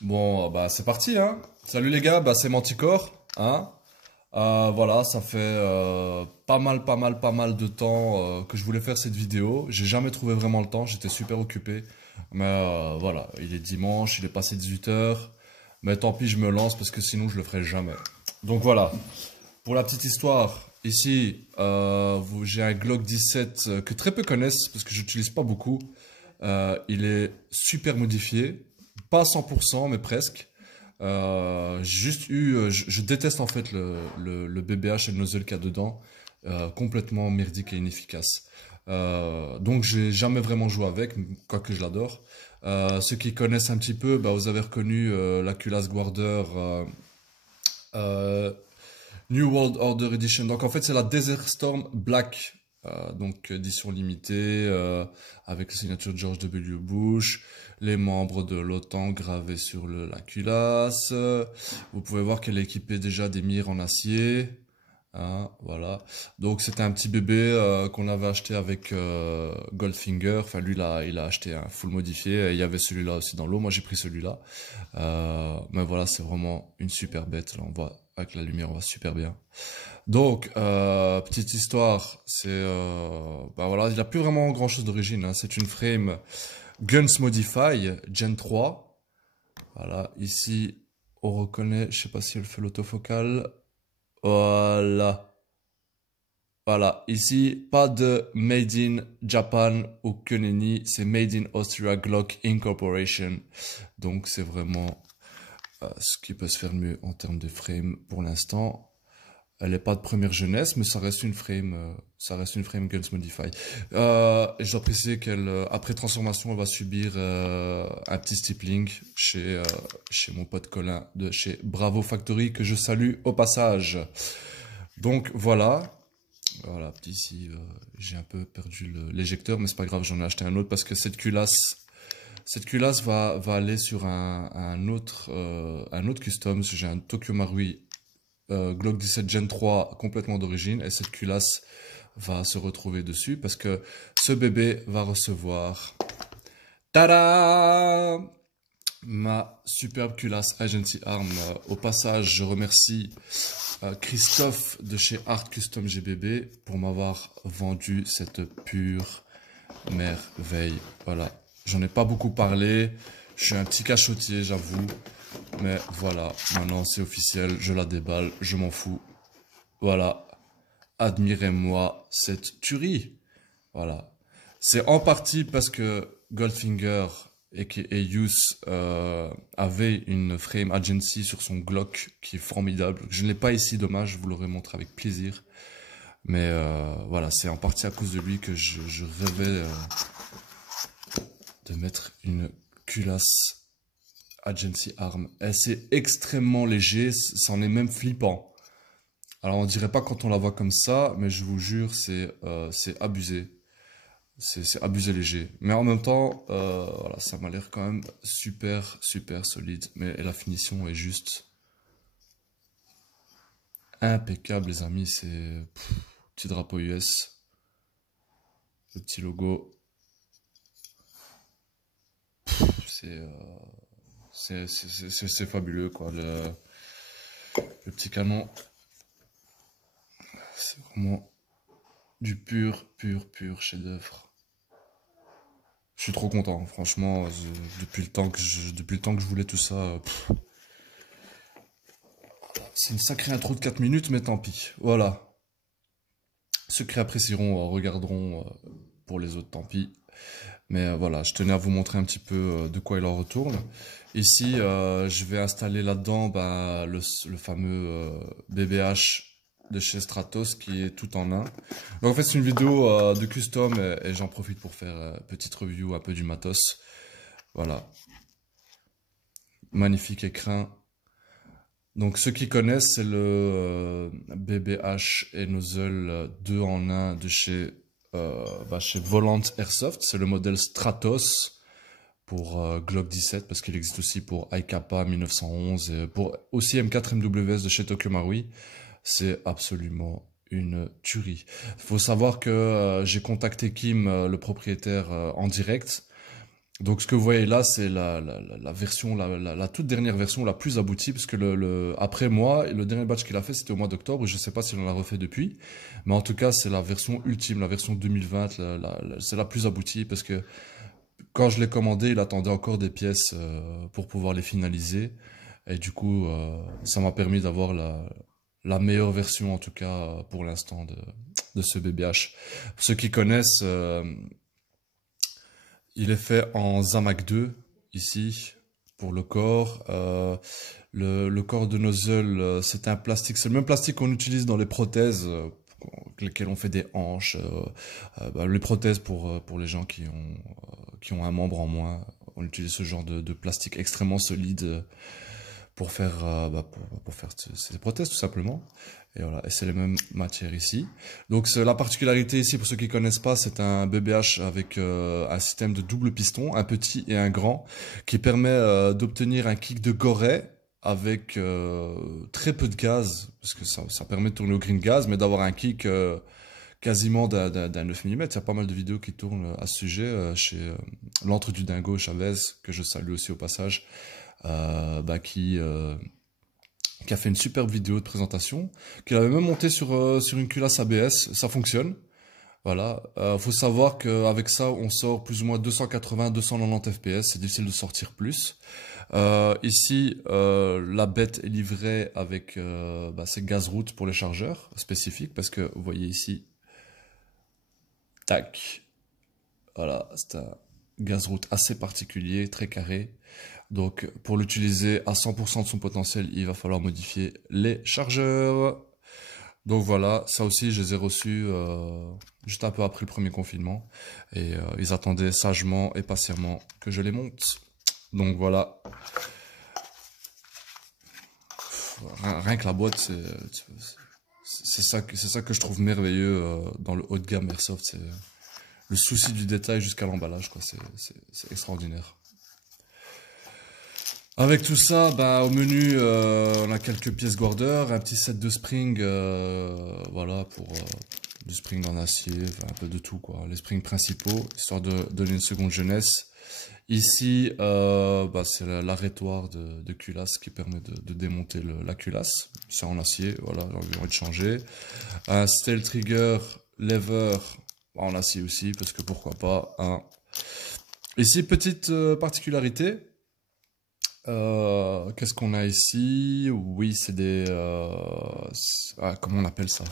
Bon, bah c'est parti, hein. Salut les gars, bah c'est Manticore, hein. Voilà, ça fait pas mal de temps que je voulais faire cette vidéo. J'ai jamais trouvé vraiment le temps, j'étais super occupé. Mais voilà, il est dimanche, il est passé 18 h. Mais tant pis, je me lance parce que sinon je le ferai jamais. Donc voilà, pour la petite histoire, ici j'ai un Glock 17 que très peu connaissent parce que j'utilise pas beaucoup. Il est super modifié, pas à 100%, mais presque. Je déteste en fait le BBH et le nozzle qu'il y a dedans, complètement merdique et inefficace. Donc j'ai jamais vraiment joué avec, quoique je l'adore. Ceux qui connaissent un petit peu, bah, vous avez reconnu la culasse Guarder euh, New World Order Edition. Donc en fait c'est la Desert Storm Black. Donc édition limitée avec la signature de George W. Bush, les membres de l'OTAN gravés sur la culasse. Vous pouvez voir qu'elle est équipée déjà des mires en acier. Hein, voilà. Donc c'était un petit bébé qu'on avait acheté avec Goldfinger. Enfin lui là, il a acheté un full modifié. Et il y avait celui-là aussi dans l'eau. Moi j'ai pris celui-là. Mais voilà, c'est vraiment une super bête. Là on voit avec la lumière, on voit super bien. Donc, petite histoire, bah voilà, il n'a plus vraiment grand chose d'origine, hein. C'est une frame Guns Modify Gen 3. Voilà, ici, on reconnaît, je sais pas si elle fait l'autofocal. Voilà. Voilà, ici, pas de Made in Japan ou que nenni, c'est Made in Austria Glock Incorporation. Donc, c'est vraiment ce qui peut se faire mieux en termes de frame pour l'instant. Elle n'est pas de première jeunesse, mais ça reste une frame Guns Modify. Et je dois préciser qu'elle, après transformation, elle va subir un petit stippling chez mon pote Colin de chez Bravo Factory que je salue au passage. Donc voilà, petit ici, j'ai un peu perdu l'éjecteur, mais c'est pas grave, j'en ai acheté un autre parce que cette culasse va aller sur un autre custom. J'ai un Tokyo Marui Glock 17 Gen 3 complètement d'origine et cette culasse va se retrouver dessus parce que ce bébé va recevoir tada ma superbe culasse Agency Arm. Au passage, je remercie Christophe de chez Art Custom GBB pour m'avoir vendu cette pure merveille. Voilà, j'en ai pas beaucoup parlé, je suis un petit cachotier, j'avoue. Mais voilà, maintenant c'est officiel, je la déballe, je m'en fous. Voilà, admirez-moi cette tuerie. Voilà. C'est en partie parce que Goldfinger et Youth avait une frame agency sur son Glock qui est formidable. Je ne l'ai pas ici, dommage, je vous l'aurais montré avec plaisir. Mais voilà, c'est en partie à cause de lui que je rêvais de mettre une culasse Agency Arm. Et c'est extrêmement léger, c'en est même flippant. Alors on dirait pas quand on la voit comme ça, mais je vous jure, c'est abusé. C'est abusé léger. Mais en même temps, voilà, ça m'a l'air quand même super solide. Mais la finition est juste impeccable, les amis. C'est petit drapeau US, le petit logo. C'est c'est fabuleux, quoi. Le petit canon, c'est vraiment du pur chef-d'œuvre. Je suis trop content, franchement, depuis le temps que je voulais tout ça, c'est une sacrée intro de 4 minutes, mais tant pis. Voilà. Ceux qui apprécieront regarderont, pour les autres, tant pis. Mais voilà, je tenais à vous montrer un petit peu de quoi il en retourne. Ici, je vais installer là-dedans bah, le fameux BBH de chez Stratos qui est tout en un. Donc en fait, c'est une vidéo de custom et j'en profite pour faire petite review un peu du matos. Voilà. Magnifique écrin. Donc ceux qui connaissent, c'est le BBH et Nozzle 2 en un de chez Volant Airsoft. C'est le modèle Stratos pour Glock 17 parce qu'il existe aussi pour IKPA 1911 et pour aussi M4 MWS de chez Tokyo Marui. C'est absolument une tuerie. Il faut savoir que j'ai contacté Kim, le propriétaire, en direct. Donc ce que vous voyez là, c'est la version, la toute dernière version, la plus aboutie, parce que après moi, le dernier batch qu'il a fait, c'était au mois d'octobre, et je sais pas s'il en a refait depuis, mais en tout cas, c'est la version ultime, la version 2020, c'est la plus aboutie, parce que quand je l'ai commandé, il attendait encore des pièces pour pouvoir les finaliser, et du coup, ça m'a permis d'avoir la meilleure version, en tout cas, pour l'instant, de ce BBH. Pour ceux qui connaissent, il est fait en Zamac 2, ici, pour le corps. Le corps de nozzle, c'est un plastique, c'est le même plastique qu'on utilise dans les prothèses, avec lesquelles on fait des hanches. Les prothèses pour les gens qui ont un membre en moins. On utilise ce genre de plastique extrêmement solide pour faire, pour faire ces prothèses, tout simplement. Et voilà, et c'est les mêmes matières ici. Donc la particularité ici, pour ceux qui connaissent pas, c'est un BBH avec un système de double piston, un petit et un grand, qui permet d'obtenir un kick de Gorée avec très peu de gaz, parce que ça permet de tourner au green gas, mais d'avoir un kick quasiment d'un 9 mm. Il y a pas mal de vidéos qui tournent à ce sujet chez l'Antre du Dingo Chavez, que je salue aussi au passage, qui a fait une superbe vidéo de présentation, qu'il avait même monté sur une culasse ABS, ça fonctionne. Voilà, faut savoir qu'avec ça, on sort plus ou moins 280-290 FPS, c'est difficile de sortir plus. Ici, la bête est livrée avec ces gaz routes pour les chargeurs spécifiques, parce que vous voyez ici, tac, voilà, c'est un gaz route assez particulier, très carré. Donc, pour l'utiliser à 100% de son potentiel, il va falloir modifier les chargeurs. Donc voilà, ça aussi, je les ai reçus juste un peu après le premier confinement. Et ils attendaient sagement et patiemment que je les monte. Donc voilà. Rien que la boîte, c'est ça que je trouve merveilleux dans le haut de gamme Airsoft. C'est le souci du détail jusqu'à l'emballage, quoi. C'est extraordinaire. Avec tout ça, au menu, on a quelques pièces Guarder, un petit set de spring, voilà, pour du spring en acier, un peu de tout, quoi. Les springs principaux, histoire de donner une seconde jeunesse. Ici, c'est l'arrêtoir de culasse qui permet de démonter la culasse. C'est en acier, voilà, j'ai envie de changer. Un steel trigger lever en acier aussi, parce que pourquoi pas, hein. Ici, petite particularité. Qu'est-ce qu'on a ici? Oui, c'est des... comment on appelle ça?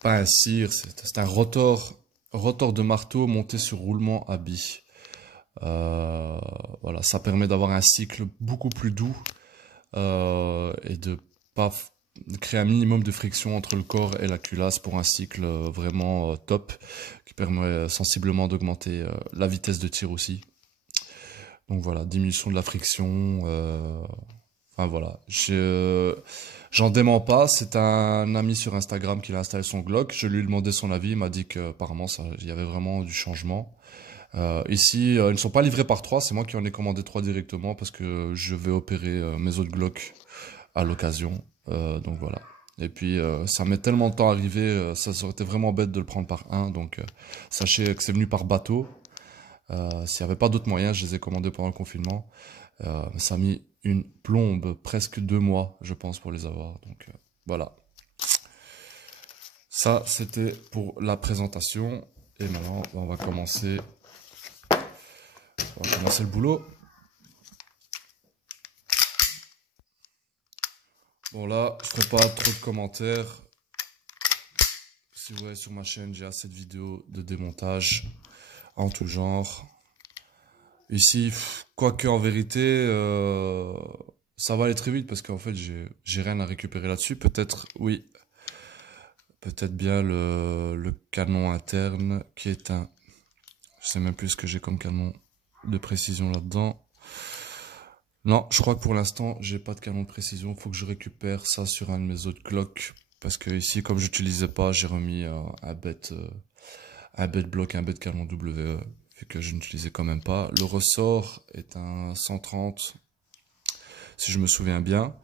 Pas un cire, c'est un rotor de marteau monté sur roulement à billes. Voilà, ça permet d'avoir un cycle beaucoup plus doux et de pas de créer un minimum de friction entre le corps et la culasse pour un cycle vraiment top qui permet sensiblement d'augmenter la vitesse de tir aussi. Donc voilà, diminution de la friction. Enfin voilà, j'en dément pas. C'est un ami sur Instagram qui a installé son Glock. Je lui ai demandé son avis. Il m'a dit qu'apparemment il y avait vraiment du changement. Ici, ils ne sont pas livrés par 3. C'est moi qui en ai commandé 3 directement parce que je vais opérer mes autres Glock à l'occasion. Donc voilà. Et puis ça met tellement de temps à arriver, ça aurait été vraiment bête de le prendre par un. Donc sachez que c'est venu par bateau. S'il n'y avait pas d'autres moyens, je les ai commandés pendant le confinement. Ça a mis une plombe, presque 2 mois, je pense, pour les avoir. Donc voilà. Ça, c'était pour la présentation. Et maintenant, on va commencer le boulot. Bon là, je ferai pas trop de commentaires. Si vous voyez sur ma chaîne, j'ai assez de vidéos de démontage en tout genre. Ici, quoique en vérité, ça va aller très vite parce qu'en fait, j'ai rien à récupérer là-dessus. Peut-être, oui, peut-être bien le canon interne qui est un... Je sais même plus ce que j'ai comme canon de précision là-dedans. Non, je crois que pour l'instant, j'ai pas de canon de précision. Faut que je récupère ça sur un de mes autres Glock. Parce que ici, comme j'utilisais pas, j'ai remis un bête bloc, un bête canon WE. Vu que je n'utilisais quand même pas. Le ressort est un 130, si je me souviens bien.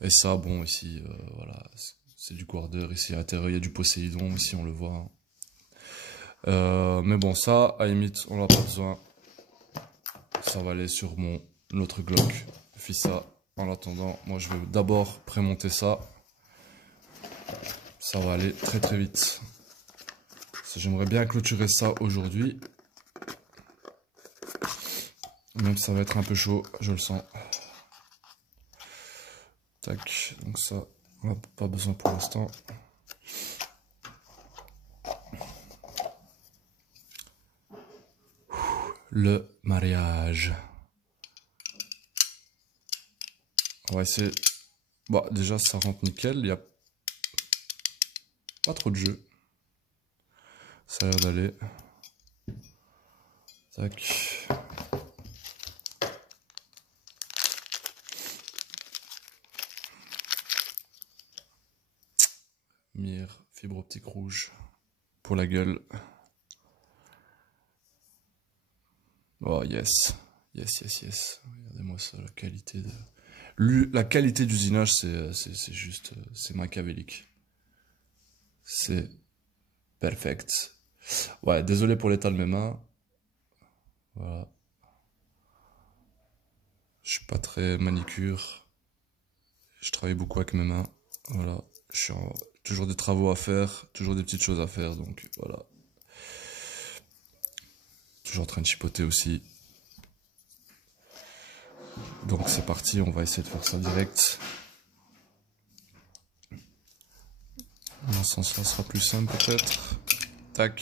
Et ça, bon, ici, voilà, c'est du Guarder. Ici, à l'intérieur, il y a du Poséidon. Ici, on le voit. Mais bon, ça, à la limite, on n'a pas besoin. ça va aller sur mon autre Glock Fissa. En attendant, moi je vais d'abord prémonter ça. Ça va aller très très vite. J'aimerais bien clôturer ça aujourd'hui. Même si ça va être un peu chaud, je le sens. Tac, donc ça, on n'a pas besoin pour l'instant. Le mariage. On va essayer. Bon, déjà ça rentre nickel, il n'y a pas trop de jeu. Ça a l'air d'aller. Tac. Mire, fibre optique rouge pour la gueule. Oh yes. Yes, yes, yes. Regardez-moi ça, la qualité de... La qualité d'usinage, c'est juste... C'est machiavélique. C'est perfect. Ouais, désolé pour l'état de mes mains. Voilà. Je suis pas très manicure. Je travaille beaucoup avec mes mains. Voilà. Toujours des travaux à faire, toujours des petites choses à faire, donc voilà. Toujours en train de chipoter aussi. Donc c'est parti, on va essayer de faire ça direct. Dans ce sens-là, sera plus simple peut-être. Tac.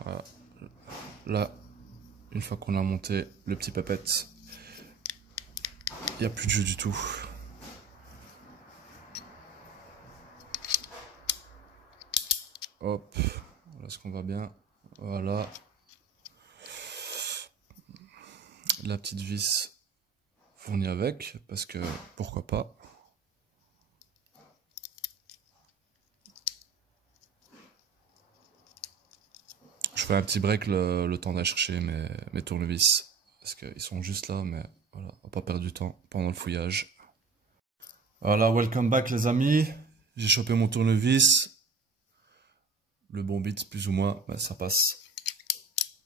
Voilà. Là, une fois qu'on a monté le petit papette, il n'y a plus de jeu du tout. Hop, voilà ce qu'on va bien. Voilà. La petite vis fournie avec, parce que pourquoi pas. Je fais un petit break le temps d'aller chercher mes tournevis, parce qu'ils sont juste là, mais voilà, on va pas perdre du temps pendant le fouillage. Voilà, welcome back les amis. J'ai chopé mon tournevis. Le bon bit, plus ou moins, ben, ça passe.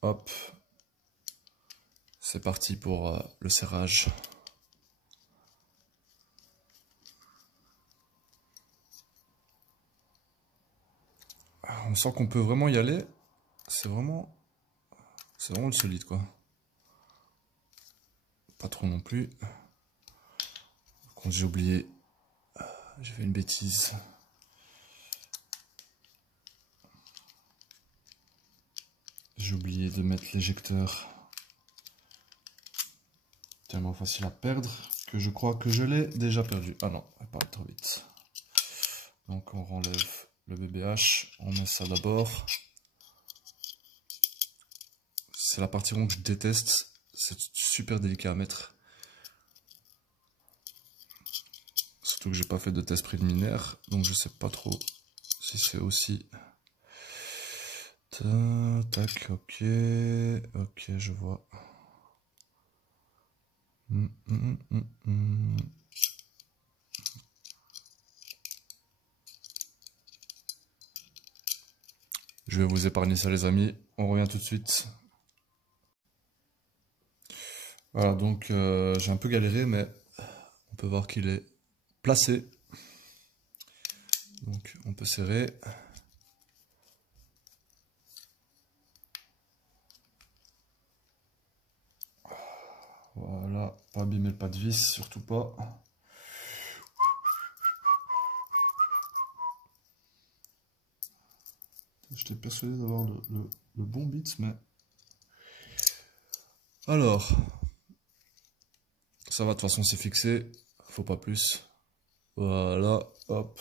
Hop. C'est parti pour le serrage. On sent qu'on peut vraiment y aller. C'est vraiment le solide quoi. Pas trop non plus. Quand j'ai oublié, j'ai fait une bêtise. J'ai oublié de mettre l'éjecteur. Tellement facile à perdre que je crois que je l'ai déjà perdu. Ah non, elle part trop vite. Donc on renlève le BBH, on met ça d'abord. C'est la partie ronde que je déteste. C'est super délicat à mettre. Surtout que j'ai pas fait de test préliminaire, donc je sais pas trop si c'est aussi... Tac, ok, je vois. Je vais vous épargner ça les amis, on revient tout de suite. Voilà, donc j'ai un peu galéré, mais on peut voir qu'il est placé. Donc on peut serrer. Voilà, pas abîmer le pas de vis, surtout pas. J'étais persuadé d'avoir le bon bit, mais... Alors, ça va, de toute façon c'est fixé, faut pas plus. Voilà, hop.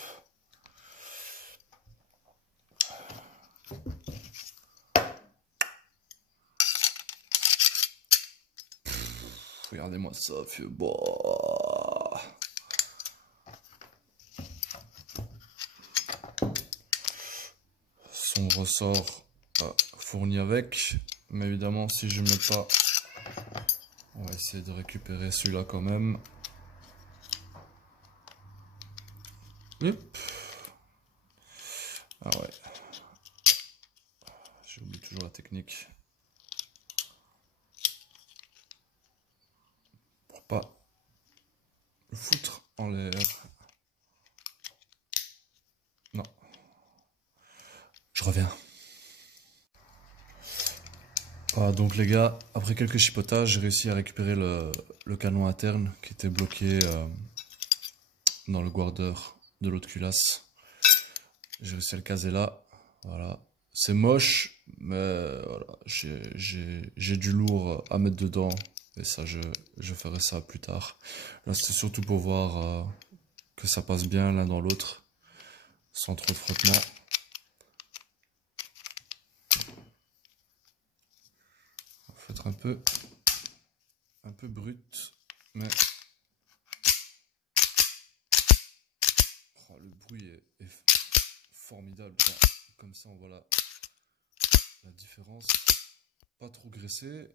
Regardez-moi ça, vieux. Bah. Son ressort fourni avec. Mais évidemment, si je ne mets pas, on va essayer de récupérer celui-là quand même. Hop. Ah ouais. J'oublie toujours la technique. pas le foutre en l'air. Non. Je reviens. Ah, donc les gars, après quelques chipotages, j'ai réussi à récupérer le canon interne qui était bloqué dans le guarder de l'autre culasse. J'ai réussi à le caser là. Voilà. C'est moche, mais voilà, j'ai du lourd à mettre dedans. Et ça, je ferai ça plus tard. Là, c'était surtout pour voir que ça passe bien l'un dans l'autre, sans trop de frottement. Faut être un peu brut, mais oh, le bruit est formidable. Comme ça, on voit la différence. Pas trop graissé.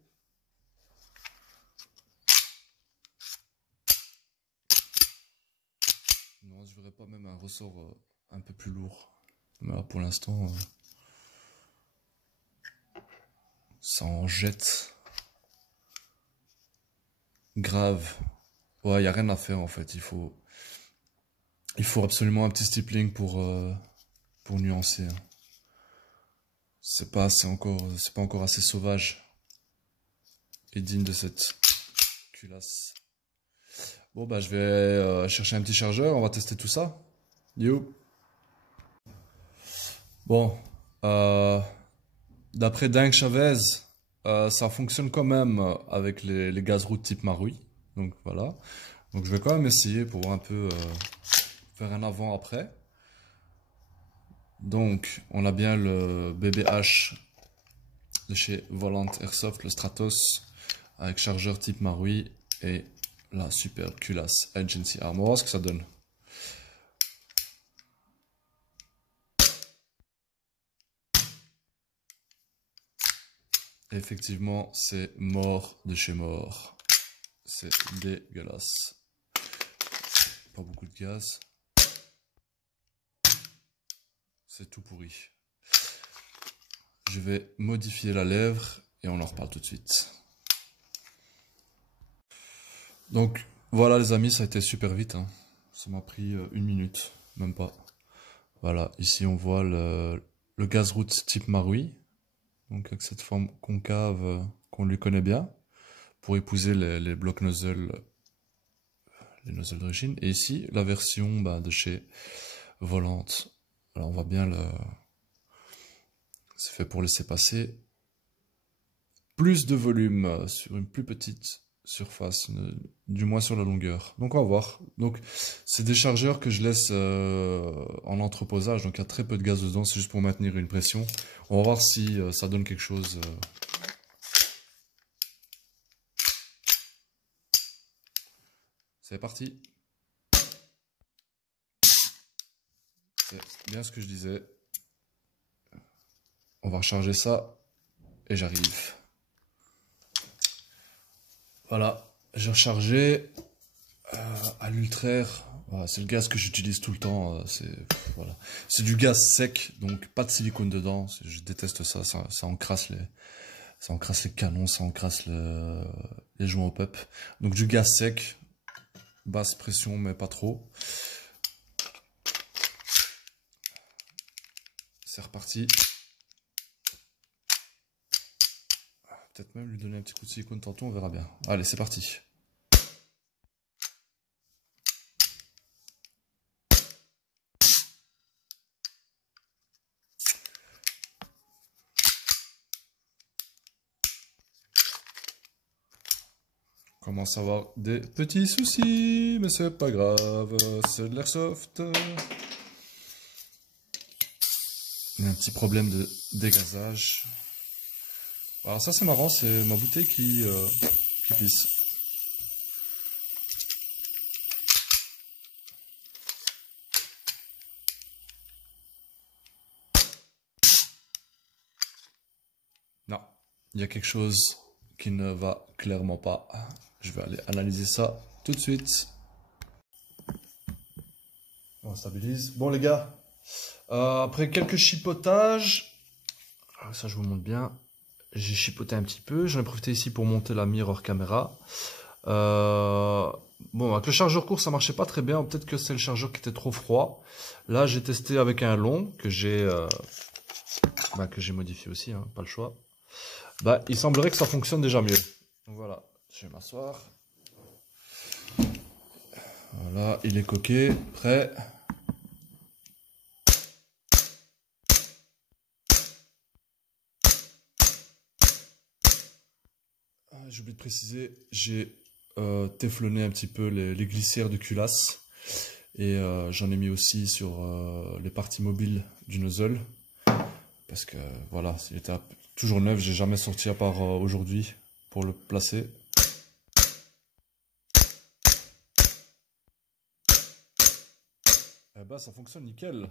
Non, je verrais pas même un ressort un peu plus lourd. Mais là, pour l'instant, ça en jette. Grave. Ouais, y a rien à faire en fait. Il faut absolument un petit stippling pour nuancer. Hein. C'est pas encore assez sauvage et digne de cette culasse. Bon bah je vais chercher un petit chargeur, on va tester tout ça. Yo. Bon, d'après Dink Chavez, ça fonctionne quand même avec les gaz routes type Marui. Donc voilà. Donc je vais quand même essayer pour voir un peu faire un avant-après. Donc on a bien le BBH de chez Volant Airsoft, le Stratos, avec chargeur type Marui et la super culasse Agency Arm. On va voir ce que ça donne. Effectivement, c'est mort de chez mort. C'est dégueulasse. Pas beaucoup de gaz. C'est tout pourri. Je vais modifier la lèvre et on en reparle tout de suite. Donc voilà les amis, ça a été super vite. Hein. Ça m'a pris 1 minute, même pas. Voilà, ici on voit le gaz route type Marui. Donc avec cette forme concave qu'on lui connaît bien. Pour épouser les blocs nozzles, les nozzles d'origine. Et ici, la version de chez Volante. Alors on voit bien c'est fait pour laisser passer plus de volume sur une plus petite surface, du moins sur la longueur. Donc on va voir. Donc c'est des chargeurs que je laisse en entreposage, donc il y a très peu de gaz dedans, c'est juste pour maintenir une pression. On va voir si ça donne quelque chose. C'est parti. C'est bien ce que je disais. On va recharger ça et j'arrive. Voilà, j'ai rechargé à l'ultraire. Voilà, c'est le gaz que j'utilise tout le temps. Voilà. C'est du gaz sec, donc pas de silicone dedans. Je déteste ça. Ça encrasse les canons, ça encrasse les joints au pup. Donc du gaz sec, basse pression mais pas trop. C'est reparti. Peut-être même lui donner un petit coup de silicone tantôt, on verra bien. Allez, c'est parti. On commence à avoir des petits soucis, mais c'est pas grave, c'est de l'airsoft. Il y a un petit problème de dégazage. Alors ça c'est marrant, c'est ma bouteille qui pisse. Non, il y a quelque chose qui ne va clairement pas. Je vais aller analyser ça tout de suite. On stabilise. Bon les gars, après quelques chipotages, ça je vous montre bien. J'ai chipoté un petit peu, j'en ai profité ici pour monter la mirror caméra. Euh, bon, avec le chargeur court, ça marchait pas très bien. Peut-être que c'est le chargeur qui était trop froid. Là, j'ai testé avec un long que j'ai modifié aussi, hein, pas le choix. Bah, il semblerait que ça fonctionne déjà mieux. Donc voilà, je vais m'asseoir. Voilà, il est coqué, prêt. J'ai oublié de préciser, j'ai téflonné un petit peu les glissières de culasse. Et j'en ai mis aussi sur les parties mobiles du nozzle. Parce que voilà, il était toujours neuf, j'ai jamais sorti à part aujourd'hui pour le placer. Eh ben, ça fonctionne nickel.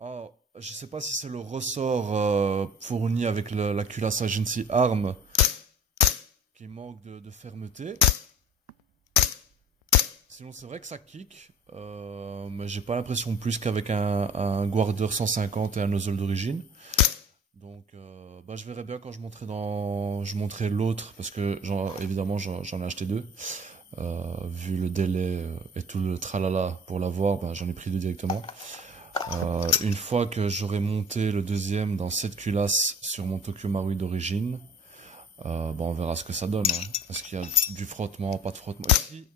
Ah, je sais pas si c'est le ressort fourni avec la culasse Agency Arm qui manque de fermeté. Sinon, c'est vrai que ça kick, mais j'ai pas l'impression plus qu'avec un Guarder 150 et un nozzle d'origine. Donc, bah, je verrai bien quand je montrerai l'autre, parce que évidemment, j'en ai acheté deux. Vu le délai et tout le tralala pour l'avoir, bah, j'en ai pris deux directement. Une fois que j'aurai monté le deuxième dans cette culasse sur mon Tokyo Marui d'origine, bah, on verra ce que ça donne. Hein. Est-ce qu'il y a du frottement, pas de frottement? Ici,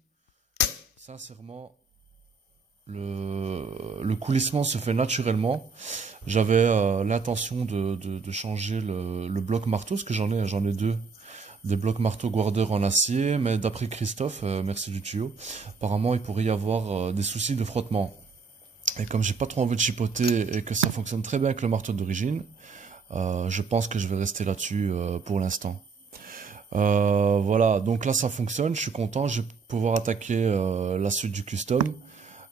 sincèrement, le coulissement se fait naturellement. J'avais l'intention de changer le bloc marteau, parce que j'en ai deux. Des blocs marteau Guarder en acier, mais d'après Christophe, merci du tuyau, apparemment il pourrait y avoir des soucis de frottement. Et comme j'ai pas trop envie de chipoter et que ça fonctionne très bien avec le marteau d'origine, je pense que je vais rester là-dessus pour l'instant. Voilà, donc là ça fonctionne, je suis content, je vais pouvoir attaquer la suite du custom.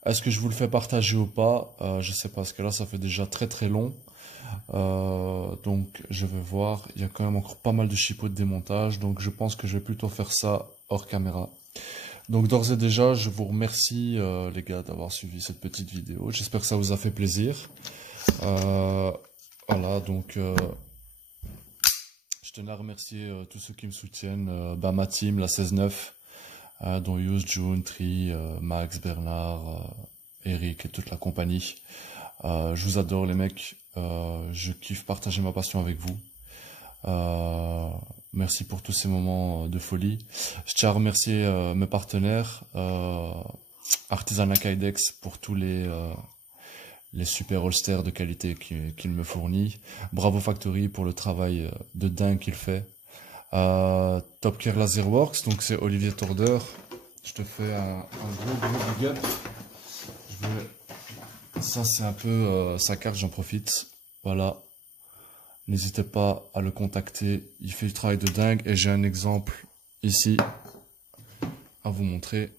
Est-ce que je vous le fais partager ou pas? Je sais pas, parce que là ça fait déjà très très long. Donc je vais voir, il y a quand même encore pas mal de chipots de démontage, donc je pense que je vais plutôt faire ça hors caméra. Donc d'ores et déjà, je vous remercie les gars d'avoir suivi cette petite vidéo, j'espère que ça vous a fait plaisir. Voilà, donc je tenais à remercier tous ceux qui me soutiennent, bah, ma team, la 16-9, dont Yus, June, Tri, Max, Bernard, Eric et toute la compagnie. Je vous adore les mecs, je kiffe partager ma passion avec vous. Merci pour tous ces moments de folie. Je tiens à remercier mes partenaires, Artisanat Kydex pour tous les super holsters de qualité qu'il me fournit. Bravo Factory pour le travail de dingue qu'il fait. Top Care Laser Works, donc c'est Olivier Torder. Je te fais un gros big up. Ça c'est un peu sa carte, j'en profite. Voilà. N'hésitez pas à le contacter, il fait du travail de dingue et j'ai un exemple ici à vous montrer.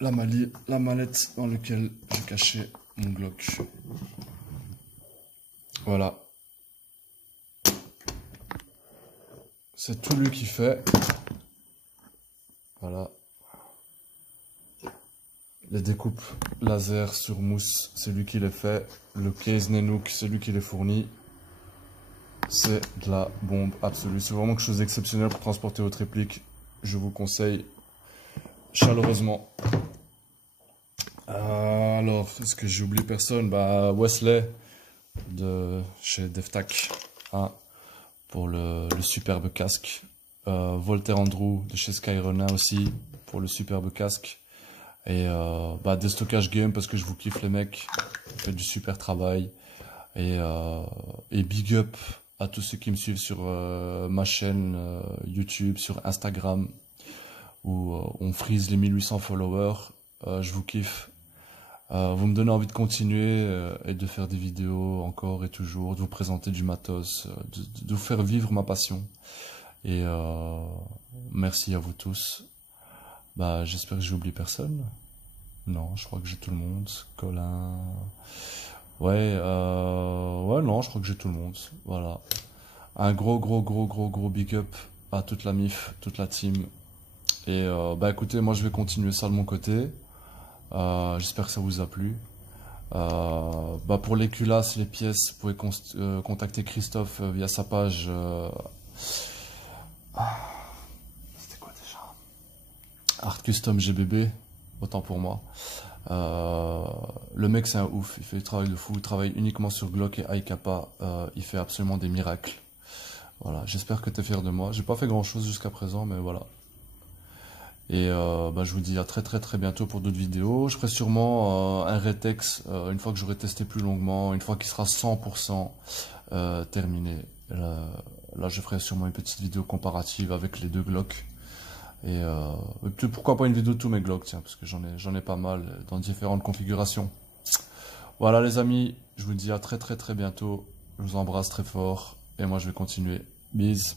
La mallette dans laquelle j'ai caché mon Glock. Voilà. C'est tout lui qui fait. Voilà. Les découpes laser sur mousse, c'est lui qui les fait. Le case Nanook, c'est lui qui les fournit. C'est de la bombe absolue. C'est vraiment quelque chose d'exceptionnel pour transporter votre réplique. Je vous conseille chaleureusement. Alors, est-ce que j'ai oublié personne? Bah, Wesley de chez DevTac hein, pour le superbe casque. Voltaire Andrew de chez Skyrona aussi pour le superbe casque. Et bah, Destockage Game parce que je vous kiffe les mecs. Vous faites du super travail. Et big up à tous ceux qui me suivent sur ma chaîne YouTube, sur Instagram, où on freeze les 1800 followers. Je vous kiffe. Vous me donnez envie de continuer et de faire des vidéos encore et toujours, de vous présenter du matos, de vous faire vivre ma passion. Et merci à vous tous. Bah, j'espère que j'ai oublié personne. Non, je crois que j'ai tout le monde. Colin... Ouais, non, je crois que j'ai tout le monde. Voilà. Un gros big up à toute la MIF, toute la team. Et bah écoutez, moi je vais continuer ça de mon côté. J'espère que ça vous a plu. Bah pour les culasses, les pièces, vous pouvez contacter Christophe via sa page Art Custom GBB, autant pour moi. Le mec c'est un ouf, il fait du travail de fou, il travaille uniquement sur Glock et iCapa, il fait absolument des miracles. Voilà, j'espère que tu es fier de moi. J'ai pas fait grand chose jusqu'à présent, mais voilà. Et je vous dis à très bientôt pour d'autres vidéos. Je ferai sûrement un Retex une fois que j'aurai testé plus longuement, une fois qu'il sera 100% terminé. Là, je ferai sûrement une petite vidéo comparative avec les deux Glock. Et pourquoi pas une vidéo de tous mes Glock, tiens, parce que j'en ai pas mal dans différentes configurations. Voilà les amis, je vous dis à très bientôt. Je vous embrasse très fort et moi je vais continuer. Bis.